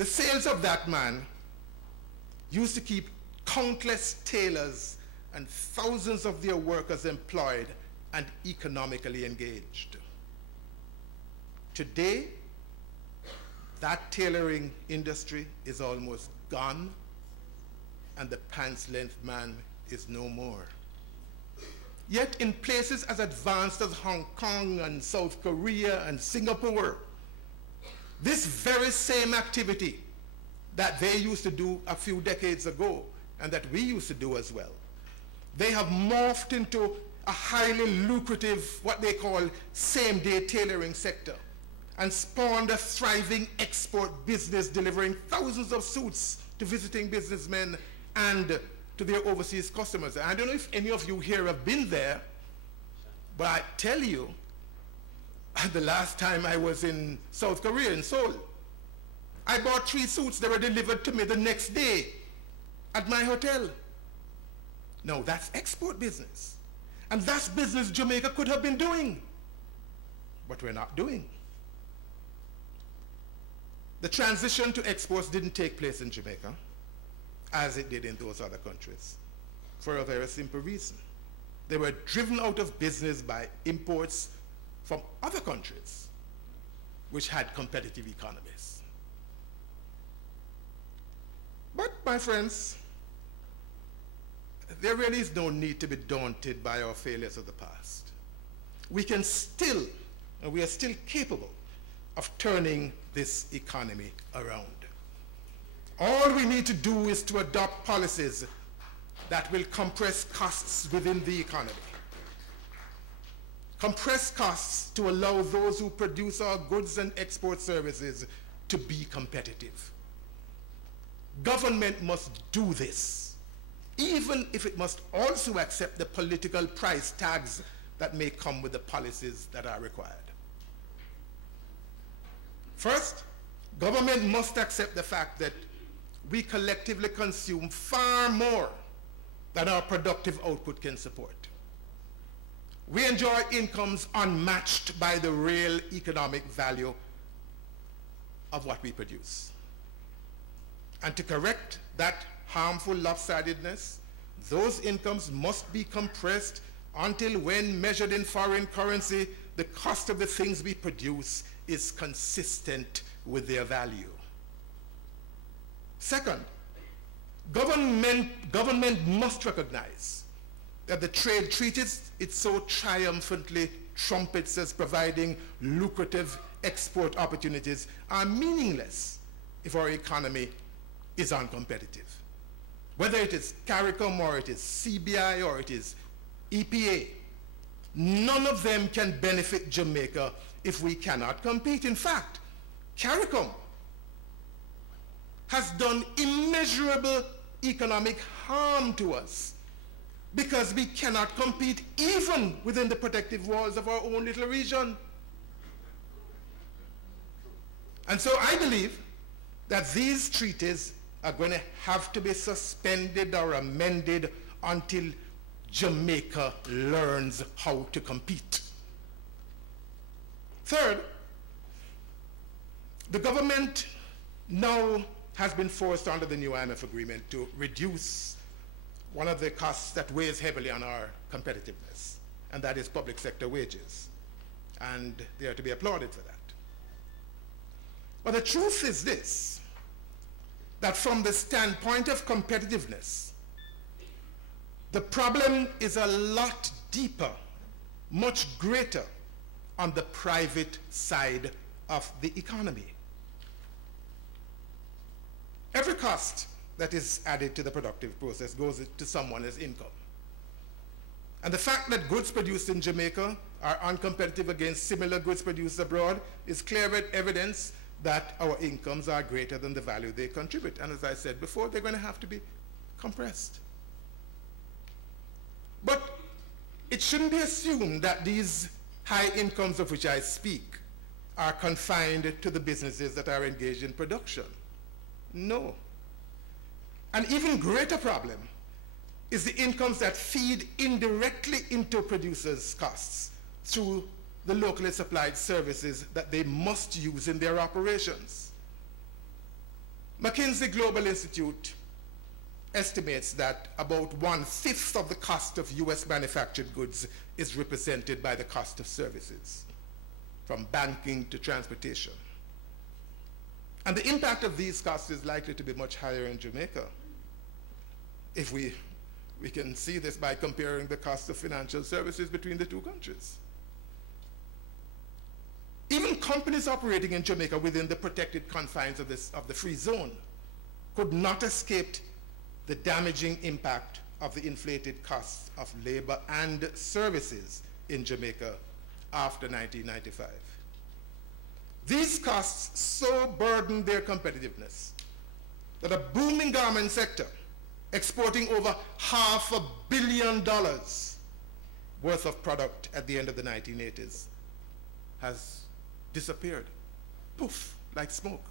The sales of that man used to keep countless tailors and thousands of their workers employed and economically engaged. Today, that tailoring industry is almost gone, and the pants-length man is no more. Yet in places as advanced as Hong Kong and South Korea and Singapore, this very same activity that they used to do a few decades ago and that we used to do as well, they have morphed into a highly lucrative, what they call same-day tailoring sector, and spawned a thriving export business delivering thousands of suits to visiting businessmen and to their overseas customers. I don't know if any of you here have been there, but I tell you, the last time I was in South Korea, in Seoul, I bought 3 suits that were delivered to me the next day at my hotel. No, that's export business. And that's business Jamaica could have been doing, but we're not doing. The transition to exports didn't take place in Jamaica as it did in those other countries, for a very simple reason. They were driven out of business by imports from other countries which had competitive economies. But, my friends, there really is no need to be daunted by our failures of the past. We can still, and we are still capable of turning this economy around. All we need to do is to adopt policies that will compress costs within the economy. Compress costs to allow those who produce our goods and export services to be competitive. Government must do this, even if it must also accept the political price tags that may come with the policies that are required. First, government must accept the fact that we collectively consume far more than our productive output can support. We enjoy incomes unmatched by the real economic value of what we produce. And to correct that harmful lopsidedness, those incomes must be compressed until, when measured in foreign currency, the cost of the things we produce is consistent with their value. Second, government must recognize that the trade treaties it so triumphantly trumpets as providing lucrative export opportunities are meaningless if our economy is uncompetitive. Whether it is CARICOM or it is CBI or it is EPA, none of them can benefit Jamaica if we cannot compete. In fact, CARICOM has done immeasurable economic harm to us because we cannot compete even within the protective walls of our own little region. And so I believe that these treaties are going to have to be suspended or amended until Jamaica learns how to compete. Third, the government now has been forced under the new IMF agreement to reduce one of the costs that weighs heavily on our competitiveness, and that is public sector wages. And they are to be applauded for that. But the truth is this, that from the standpoint of competitiveness, the problem is a lot deeper, much greater on the private side of the economy. Every cost that is added to the productive process goes to someone's income. And the fact that goods produced in Jamaica are uncompetitive against similar goods produced abroad is clear evidence that our incomes are greater than the value they contribute. And as I said before, they're going to have to be compressed. But it shouldn't be assumed that these high incomes of which I speak are confined to the businesses that are engaged in production. No. An even greater problem is the incomes that feed indirectly into producers' costs through the locally supplied services that they must use in their operations. McKinsey Global Institute estimates that about 1/5 of the cost of US manufactured goods is represented by the cost of services, from banking to transportation. And the impact of these costs is likely to be much higher in Jamaica. If we can see this by comparing the cost of financial services between the two countries. Even companies operating in Jamaica within the protected confines of the free zone could not escape the damaging impact of the inflated costs of labor and services in Jamaica after 1995. These costs so burdened their competitiveness that a booming garment sector exporting over $500 million worth of product at the end of the 1980s has disappeared, poof, like smoke.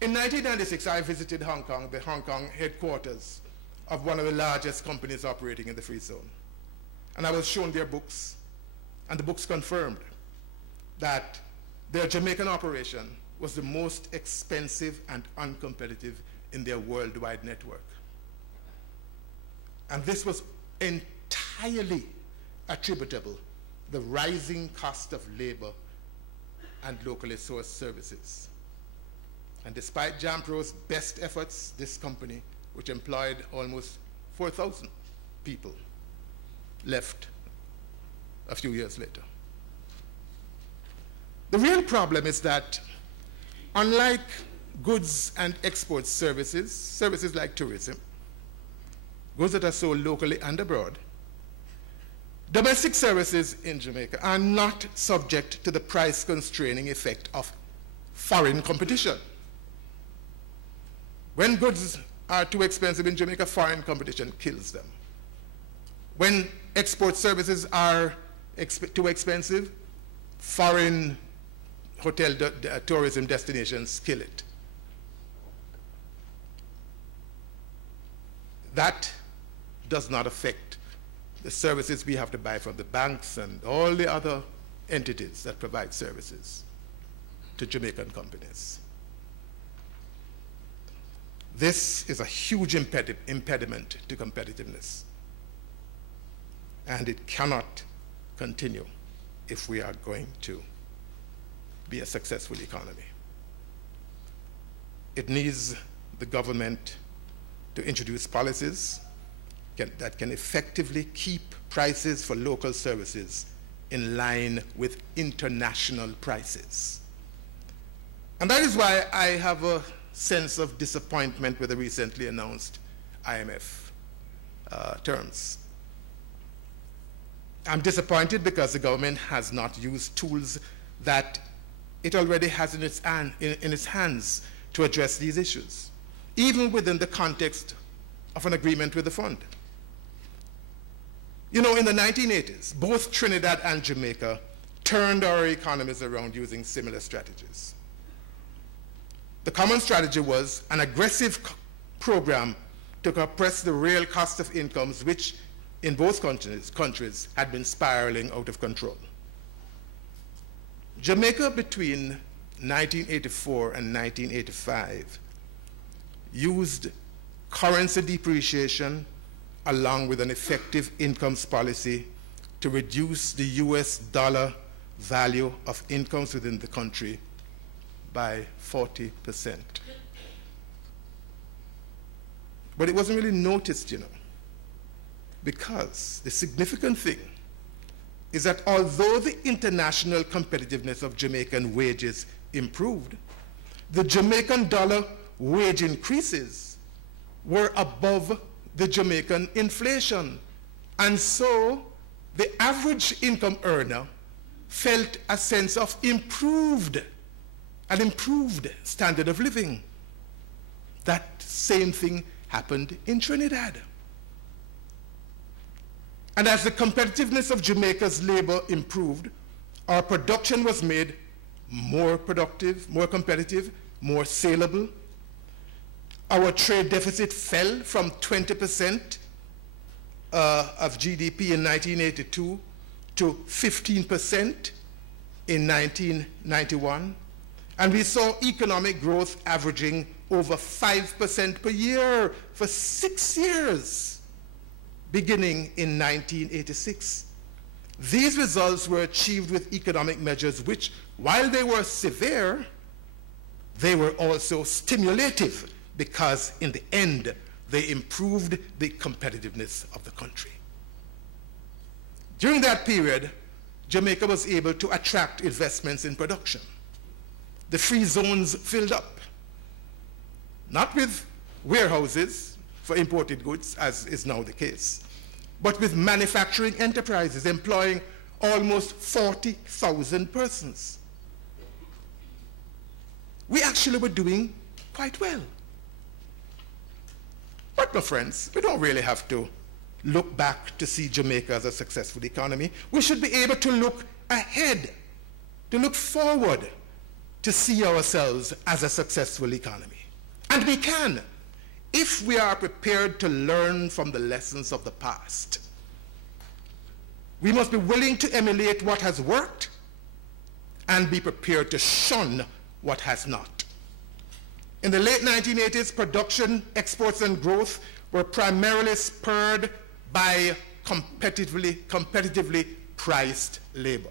In 1996, I visited Hong Kong, the Hong Kong headquarters of one of the largest companies operating in the free zone. And I was shown their books, and the books confirmed that their Jamaican operation was the most expensive and uncompetitive in their worldwide network. And this was entirely attributable to the rising cost of labor and locally sourced services. And despite Jampro's best efforts, this company, which employed almost 4,000 people, left a few years later. The real problem is that, unlike goods and export services, services like tourism, goods that are sold locally and abroad, domestic services in Jamaica are not subject to the price-constraining effect of foreign competition. When goods are too expensive in Jamaica, foreign competition kills them. When export services are too expensive, foreign hotel tourism destinations kill it. That does not affect the services we have to buy from the banks and all the other entities that provide services to Jamaican companies. This is a huge impediment to competitiveness, and it cannot continue if we are going to be a successful economy. It needs the government to introduce policies that can effectively keep prices for local services in line with international prices. And that is why I have a sense of disappointment with the recently announced IMF terms. I'm disappointed because the government has not used tools that it already has in its hands to address these issues, even within the context of an agreement with the fund. You know, in the 1980s, both Trinidad and Jamaica turned our economies around using similar strategies. The common strategy was an aggressive program to compress the real cost of incomes, which in both countries had been spiraling out of control. Jamaica, between 1984 and 1985, used currency depreciation along with an effective incomes policy to reduce the US dollar value of incomes within the country by 40%. But it wasn't really noticed, you know, because the significant thing is that although the international competitiveness of Jamaican wages improved, the Jamaican dollar wage increases were above the Jamaican inflation. And so the average income earner felt a sense of an improved standard of living. That same thing happened in Trinidad. And as the competitiveness of Jamaica's labor improved, our production was made more productive, more competitive, more saleable. Our trade deficit fell from 20% of GDP in 1982 to 15% in 1991. And we saw economic growth averaging over 5% per year for 6 years, beginning in 1986. These results were achieved with economic measures which, while they were severe, they were also stimulative because in the end, they improved the competitiveness of the country. During that period, Jamaica was able to attract investments in production. The free zones filled up, not with warehouses for imported goods, as is now the case, but with manufacturing enterprises employing almost 40,000 persons. We actually were doing quite well. But, my friends, we don't really have to look back to see Jamaica as a successful economy. We should be able to look ahead, to look forward, to see ourselves as a successful economy. And we can, if we are prepared to learn from the lessons of the past. We must be willing to emulate what has worked and be prepared to shun what has not. In the late 1980s, production, exports, and growth were primarily spurred by competitively priced labor.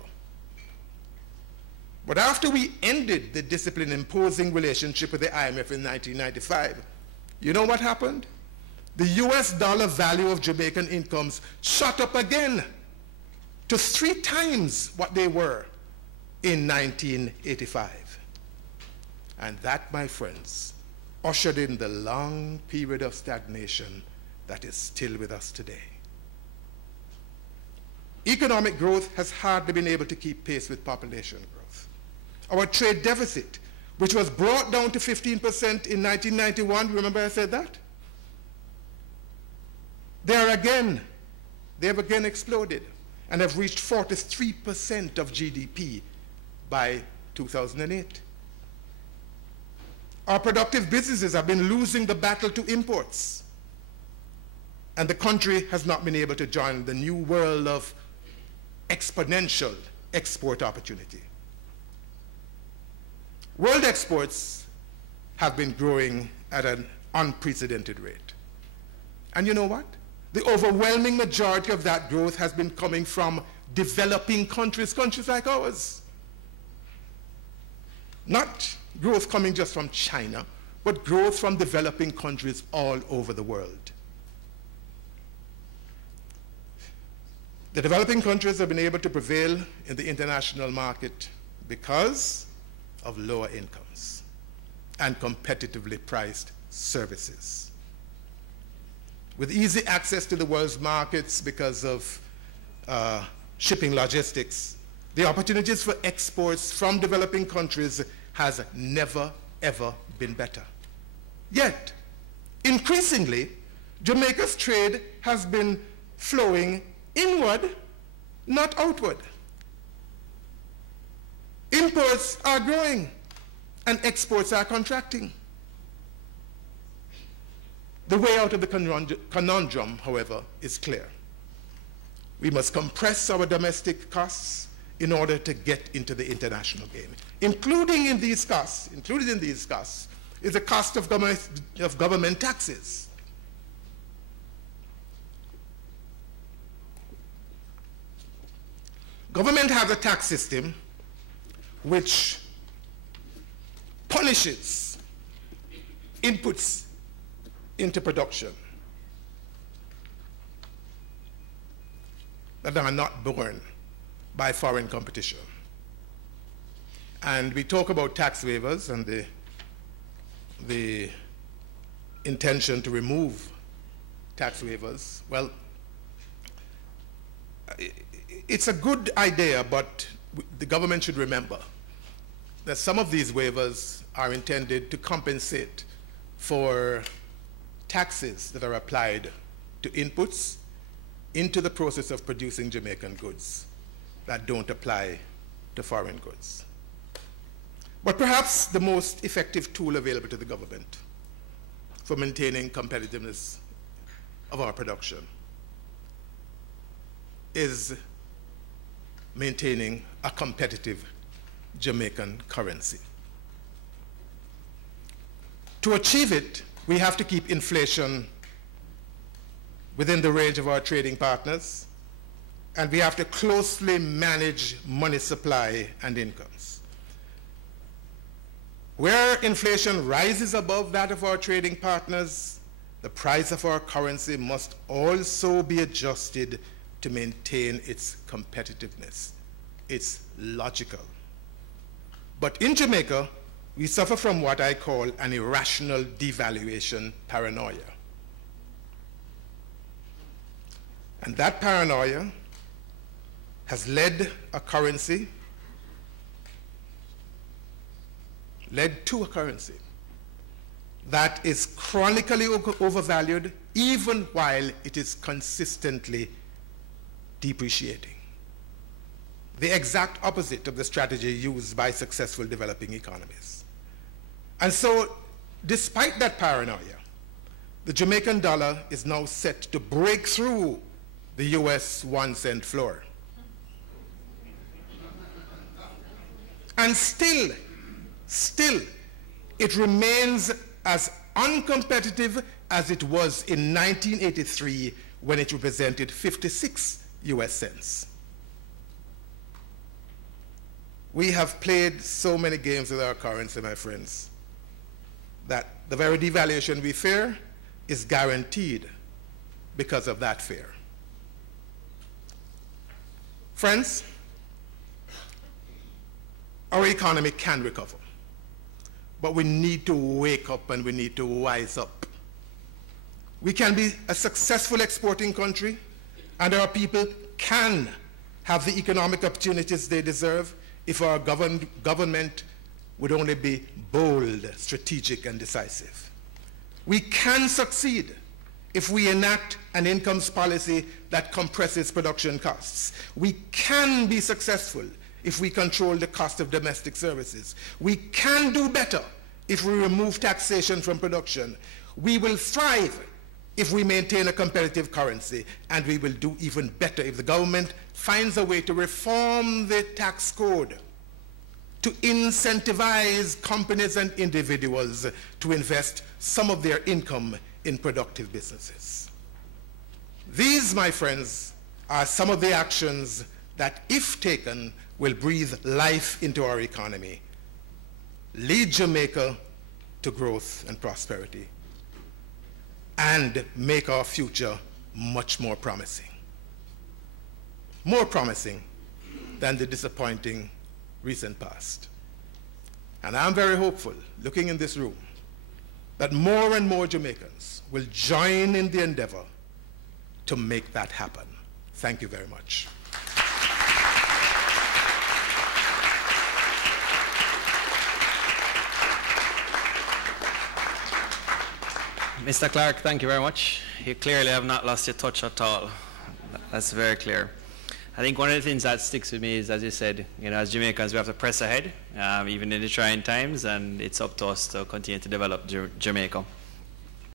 But after we ended the discipline-imposing relationship with the IMF in 1995, you know what happened? The US dollar value of Jamaican incomes shot up again to 3 times what they were in 1985. And that, my friends, ushered in the long period of stagnation that is still with us today. Economic growth has hardly been able to keep pace with population growth. Our trade deficit, which was brought down to 15% in 1991, remember I said that? They have again exploded and have reached 43% of GDP by 2008. Our productive businesses have been losing the battle to imports, and the country has not been able to join the new world of exponential export opportunity. World exports have been growing at an unprecedented rate. And you know what? The overwhelming majority of that growth has been coming from developing countries, countries like ours. Not growth coming just from China, but growth from developing countries all over the world. The developing countries have been able to prevail in the international market because of lower incomes and competitively priced services. With easy access to the world's markets because of shipping logistics, the opportunities for exports from developing countries has never, ever been better. Yet, increasingly, Jamaica's trade has been flowing inward, not outward. Imports are growing and exports are contracting. The way out of the conundrum, however, is clear. We must compress our domestic costs in order to get into the international game. Included in these costs is the cost of government taxes. Government has a tax system which punishes inputs into production that are not borne by foreign competition. And we talk about tax waivers and the intention to remove tax waivers. Well, it's a good idea, but the government should remember that some of these waivers are intended to compensate for taxes that are applied to inputs into the process of producing Jamaican goods that don't apply to foreign goods. But perhaps the most effective tool available to the government for maintaining competitiveness of our production is maintaining a competitive Jamaican currency. To achieve it, we have to keep inflation within the range of our trading partners, and we have to closely manage money supply and incomes. Where inflation rises above that of our trading partners, the price of our currency must also be adjusted to maintain its competitiveness. It's logical. But in Jamaica, we suffer from what I call an irrational devaluation paranoia. And that paranoia has led to a currency that is chronically overvalued even while it is consistently depreciating. The exact opposite of the strategy used by successful developing economies. And so, despite that paranoia, the Jamaican dollar is now set to break through the US 1 cent floor. And still, it remains as uncompetitive as it was in 1983 when it represented 56 US cents. We have played so many games with our currency, my friends, that the very devaluation we fear is guaranteed because of that fear. Friends, our economy can recover, but we need to wake up and we need to wise up. We can be a successful exporting country, and our people can have the economic opportunities they deserve if our government would only be bold, strategic, and decisive. We can succeed if we enact an incomes policy that compresses production costs. We can be successful if we control the cost of domestic services. We can do better if we remove taxation from production. We will thrive if we maintain a competitive currency, and we will do even better if the government finds a way to reform the tax code to incentivize companies and individuals to invest some of their income in productive businesses. These, my friends, are some of the actions that, if taken, will breathe life into our economy, lead Jamaica to growth and prosperity, and make our future much more promising. More promising than the disappointing recent past. And I'm very hopeful, looking in this room, that more and more Jamaicans will join in the endeavor to make that happen. Thank you very much. Mr. Clarke, thank you very much. You clearly have not lost your touch at all. That's very clear. I think one of the things that sticks with me is, as you said, as Jamaicans, we have to press ahead, even in the trying times, and it's up to us to continue to develop Jamaica.